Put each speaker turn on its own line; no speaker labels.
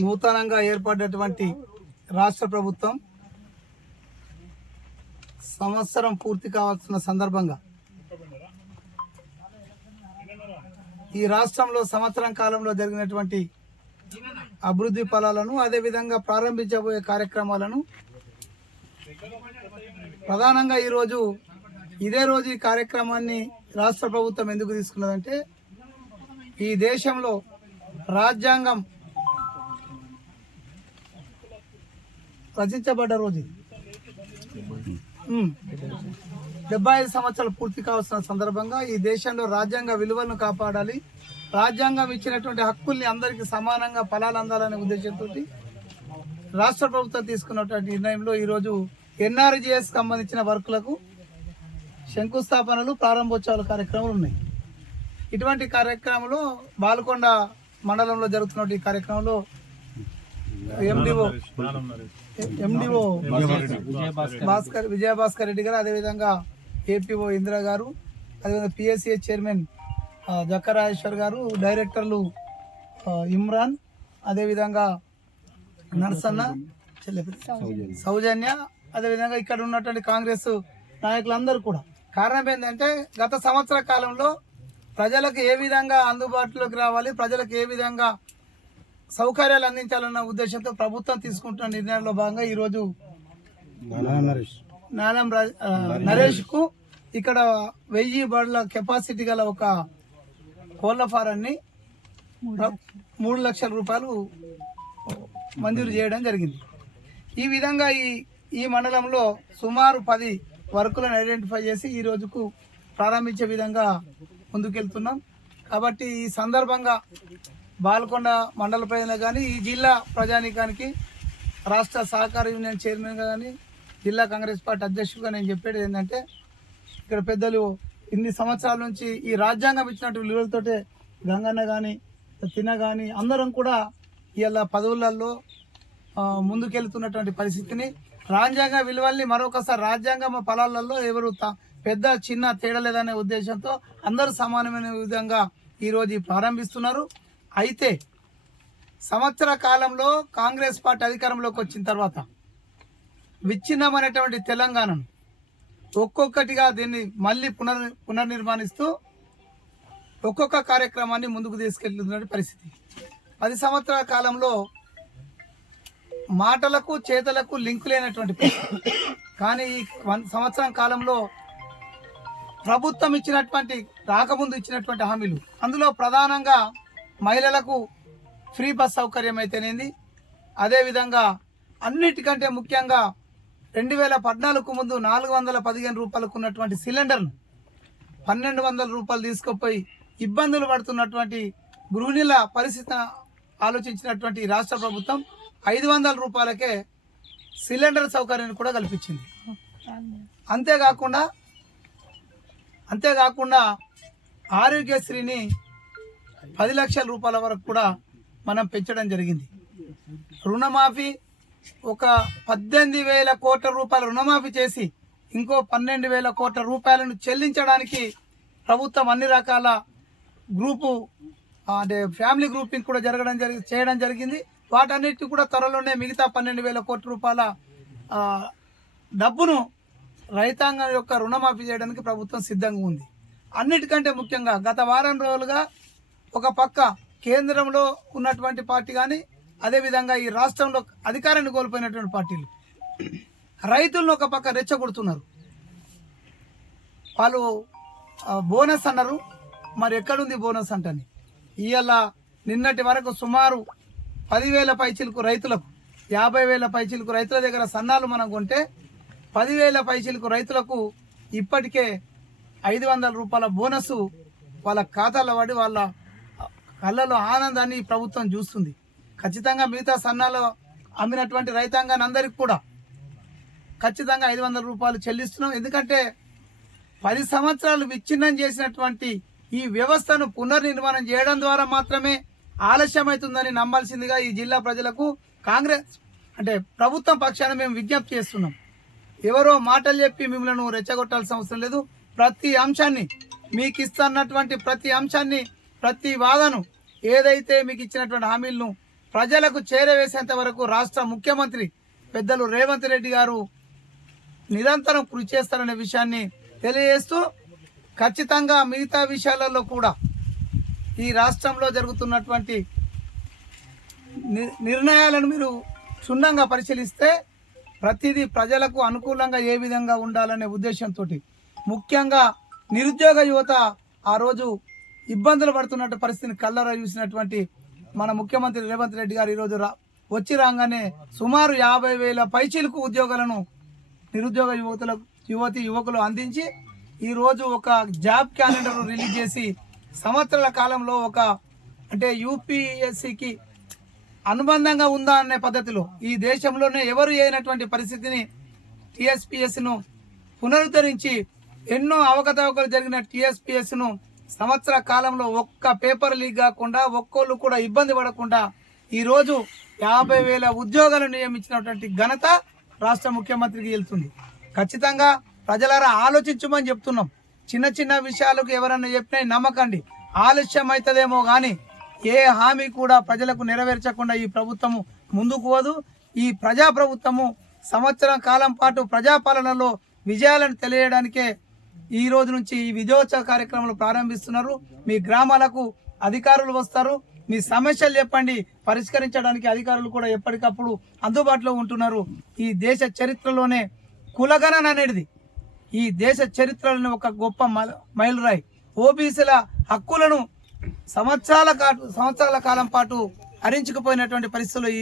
నూతనంగా ఏర్పడినటువంటి రాష్ట్ర ప్రభుత్వం సంవత్సరం పూర్తి కావాల్సిన సందర్భంగా ఈ రాష్ట్రంలో సంవత్సరం కాలంలో జరిగినటువంటి అభివృద్ధి ఫలాలను అదేవిధంగా ప్రారంభించబోయే కార్యక్రమాలను ప్రధానంగా ఈరోజు ఇదే రోజు ఈ కార్యక్రమాన్ని రాష్ట్ర ప్రభుత్వం ఎందుకు తీసుకున్నదంటే ఈ దేశంలో రాజ్యాంగం రచించబడ్డ రోజు డెబ్బై ఐదు సంవత్సరాలు పూర్తి కావాల్సిన సందర్భంగా ఈ దేశంలో రాజ్యాంగ విలువలను కాపాడాలి. రాజ్యాంగం ఇచ్చినటువంటి హక్కుల్ని అందరికీ సమానంగా ఫలాలు అందాలనే ఉద్దేశంతో రాష్ట్ర ప్రభుత్వం తీసుకున్నటువంటి నిర్ణయంలో ఈరోజు ఎన్ఆర్జిఎస్ సంబంధించిన వర్కులకు శంకుస్థాపనలు ప్రారంభోత్సవాల కార్యక్రమాలు ఉన్నాయి. ఇటువంటి కార్యక్రమంలో బాల్కొండ మండలంలో జరుగుతున్న ఈ కార్యక్రమంలో ఎండిఓ ఎండిఓ భాస్కర్ విజయభాస్కర్ రెడ్డి గారు అదేవిధంగా ఏపీఓ ఇందిరా గారు అదేవిధంగా పిఎస్సిఏ చైర్మన్ జక్కరాజేశ్వర్ గారు డైరెక్టర్లు ఇమ్రాన్ అదేవిధంగా నర్సన్న సౌజన్య అదేవిధంగా ఇక్కడ ఉన్నటువంటి కాంగ్రెస్ నాయకులందరూ కూడా. కారణం ఏంటంటే గత సంవత్సర కాలంలో ప్రజలకు ఏ విధంగా అందుబాటులోకి రావాలి ప్రజలకు ఏ విధంగా సౌకర్యాలు అందించాలన్న ఉద్దేశంతో ప్రభుత్వం తీసుకుంటున్న నిర్ణయంలో భాగంగా ఈరోజు నాలం రాజ్ ఆ, నరేష్. కు ఇక్కడ వెయ్యి బర్డ్ల కెపాసిటీ గల ఒక కోళ్ళ ఫారాన్ని మూడు లక్షల రూపాయలు మంజూరు చేయడం జరిగింది. ఈ విధంగా ఈ ఈ మండలంలో సుమారు పది వర్కులను ఐడెంటిఫై చేసి ఈ రోజుకు ప్రారంభించే విధంగా ముందుకెళ్తున్నాం. కాబట్టి ఈ సందర్భంగా బాల్కొండ మండల ప్రజలు కానీ ఈ జిల్లా ప్రజానీకానికి రాష్ట్ర సహకార యూనియన్ చైర్మన్గా కానీ జిల్లా కాంగ్రెస్ పార్టీ అధ్యక్షుడిగా నేను చెప్పేది ఏంటంటే ఇక్కడ పెద్దలు ఇన్ని సంవత్సరాల నుంచి ఈ రాజ్యాంగం ఇచ్చినట్టు విలువలతోటే గంగన్న కానీ తిన కానీ అందరం కూడా ఇలా పదవులలో ముందుకెళ్తున్నటువంటి పరిస్థితిని రాజ్యాంగ విలువల్ని మరొకసారి రాజ్యాంగ ఫలాలలో ఎవరు తా పెద్ద చిన్న తేడా లేదనే ఉద్దేశంతో అందరూ సమానమైన విధంగా ఈరోజు ప్రారంభిస్తున్నారు. అయితే సంవత్సర కాలంలో కాంగ్రెస్ పార్టీ అధికారంలోకి వచ్చిన తర్వాత విచ్ఛిన్నమైనటువంటి తెలంగాణను ఒక్కొక్కటిగా దీన్ని మళ్ళీ పునర్ పునర్నిర్మాణిస్తూ ఒక్కొక్క కార్యక్రమాన్ని ముందుకు తీసుకెళ్తున్న పరిస్థితి. పది సంవత్సరాల కాలంలో మాటలకు చేతలకు లింకు లేనటువంటి కానీ ఈ వన్ సంవత్సరం కాలంలో ప్రభుత్వం ఇచ్చినటువంటి రాకముందు ఇచ్చినటువంటి హామీలు. అందులో ప్రధానంగా మహిళలకు ఫ్రీ బస్ సౌకర్యం అయితేనేది. అదేవిధంగా అన్నిటికంటే ముఖ్యంగా రెండు వేల పద్నాలుగు ముందు నాలుగు వందల పదిహేను రూపాయలకు ఉన్నటువంటి సిలిండర్ను పన్నెండు వందల రూపాయలు తీసుకుపోయి ఇబ్బందులు పడుతున్నటువంటి గృహిణుల పరిస్థితి ఆలోచించినటువంటి రాష్ట్ర ప్రభుత్వం ఐదు వందల రూపాయలకే సిలిండర్ సౌకర్యాన్ని కూడా కల్పించింది. అంతేకాకుండా అంతేకాకుండా ఆరోగ్యశ్రీని పది లక్షల రూపాయల వరకు కూడా మనం పెంచడం జరిగింది. రుణమాఫీ ఒక పద్దెనిమిది వేల కోట్ల రూపాయల రుణమాఫీ చేసి ఇంకో పన్నెండు వేల కోట్ల రూపాయలను చెల్లించడానికి ప్రభుత్వం అన్ని రకాల గ్రూపు అంటే ఫ్యామిలీ గ్రూపింగ్ కూడా జరగడం జరిగి చేయడం జరిగింది. వాటన్నిటి కూడా త్వరలోనే మిగతా పన్నెండు వేల కోట్ల రూపాయల డబ్బును రైతాంగం యొక్క రుణమాఫీ చేయడానికి ప్రభుత్వం సిద్ధంగా ఉంది. అన్నిటికంటే ముఖ్యంగా గత వారం రోజులుగా ఒక పక్క కేంద్రంలో ఉన్నటువంటి పార్టీ కానీ అదేవిధంగా ఈ రాష్ట్రంలో అధికారాన్ని కోల్పోయినటువంటి పార్టీలు. రైతులను ఒక పక్క రెచ్చగొడుతున్నారు. వాళ్ళు బోనస్ అన్నారు. మరి ఎక్కడుంది బోనస్ అంటని. ఇవాళ నిన్నటి వరకు సుమారు పదివేల పైచిలకు రైతులకు యాభై వేల పైచిలకు రైతుల దగ్గర సన్నాలు మనం కొంటే పదివేల పైసలకు రైతులకు ఇప్పటికే ఐదు వందల రూపాయల బోనస్ వాళ్ళ ఖాతాలో పడి వాళ్ళ కళ్ళలో ఆనందాన్ని ప్రభుత్వం చూస్తుంది. ఖచ్చితంగా మిగతా సన్నాలు అమ్మినటువంటి రైతాంగాన్ని అందరికి కూడా ఖచ్చితంగా ఐదు వందల రూపాయలు చెల్లిస్తున్నాం. ఎందుకంటే పది సంవత్సరాలు విచ్ఛిన్నం చేసినటువంటి ఈ వ్యవస్థను పునర్నిర్మాణం చేయడం ద్వారా మాత్రమే ఆలస్యమవుతుందని నమ్మాల్సిందిగా ఈ జిల్లా ప్రజలకు కాంగ్రెస్ అంటే ప్రభుత్వం పక్షాన మేము విజ్ఞప్తి చేస్తున్నాం. ఎవరో మాటలు చెప్పి మిమ్మల్ని రెచ్చగొట్టాల్సిన అవసరం లేదు. ప్రతి అంశాన్ని మీకు ఇస్తున్నటువంటి ప్రతి అంశాన్ని ప్రతి వాదను ఏదైతే మీకు ఇచ్చినటువంటి హామీలను ప్రజలకు చేరవేసేంత వరకు రాష్ట్ర ముఖ్యమంత్రి పెద్దలు రేవంత్ రెడ్డి గారు నిరంతరం కృషి చేస్తారనే విషయాన్ని తెలియజేస్తూ ఖచ్చితంగా మిగతా విషయాలలో కూడా ఈ రాష్ట్రంలో జరుగుతున్నటువంటి ని- నిర్ణయాలను మీరు క్షుణ్ణంగా పరిశీలిస్తే ప్రతిదీ ప్రజలకు అనుకూలంగా ఏ విధంగా ఉండాలనే ఉద్దేశంతో ముఖ్యంగా నిరుద్యోగ యువత ఆ రోజు ఇబ్బందులు పడుతున్నట్టు పరిస్థితిని కళ్ళరా చూసినటువంటి మన ముఖ్యమంత్రి రేవంత్ రెడ్డి గారు ఈరోజు రా వచ్చి రాగానే సుమారు యాభై వేల పైచీలకు ఉద్యోగాలను నిరుద్యోగ యువతుల యువతి యువకులు అందించి ఈరోజు ఒక జాబ్ క్యాలెండర్ రిలీజ్ చేసి సంవత్సరాల కాలంలో ఒక అంటే యూపీఎస్సికి అనుబంధంగా ఉందా అనే పద్ధతిలో ఈ దేశంలోనే ఎవరు అయినటువంటి పరిస్థితిని టీఎస్పిఎస్ను పునరుద్ధరించి ఎన్నో అవకతవకలు జరిగిన టీఎస్పిఎస్ను సంవత్సర కాలంలో ఒక్క పేపర్ లీక్ కాకుండా ఒక్కోళ్ళు కూడా ఇబ్బంది పడకుండా ఈరోజు యాభై వేల ఉద్యోగాలు నియమించినటువంటి ఘనత రాష్ట్ర ముఖ్యమంత్రికి వెళ్తుంది. ఖచ్చితంగా ప్రజలారా ఆలోచించమని చెప్తున్నాం. చిన్న చిన్న విషయాలకు ఎవరన్నా చెప్పినా నమ్మకండి. ఆలస్యం అవుతుందేమో కానీ ఏ హామీ కూడా ప్రజలకు నెరవేర్చకుండా ఈ ప్రభుత్వము ముందుకు పోదు. ఈ ప్రజా ప్రభుత్వము సంవత్సరం కాలం పాటు ప్రజాపాలనలో విజయాలను తెలియడానికే ఈ రోజు నుంచి ఈ విజయోత్సవ కార్యక్రమాలు ప్రారంభిస్తున్నారు. మీ గ్రామాలకు అధికారులు వస్తారు. మీ సమస్యలు చెప్పండి. పరిష్కరించడానికి అధికారులు కూడా ఎప్పటికప్పుడు అందుబాటులో ఉంటున్నారు. ఈ దేశ చరిత్రలోనే కులగణన అనేది ఈ దేశ చరిత్రలోని ఒక గొప్ప మైలురాయి. ఓబీసీల హక్కులను సంవత్సరాల సంవత్సరాల కాలం పాటు హరించుకుపోయినటువంటి పరిస్థితులు ఈ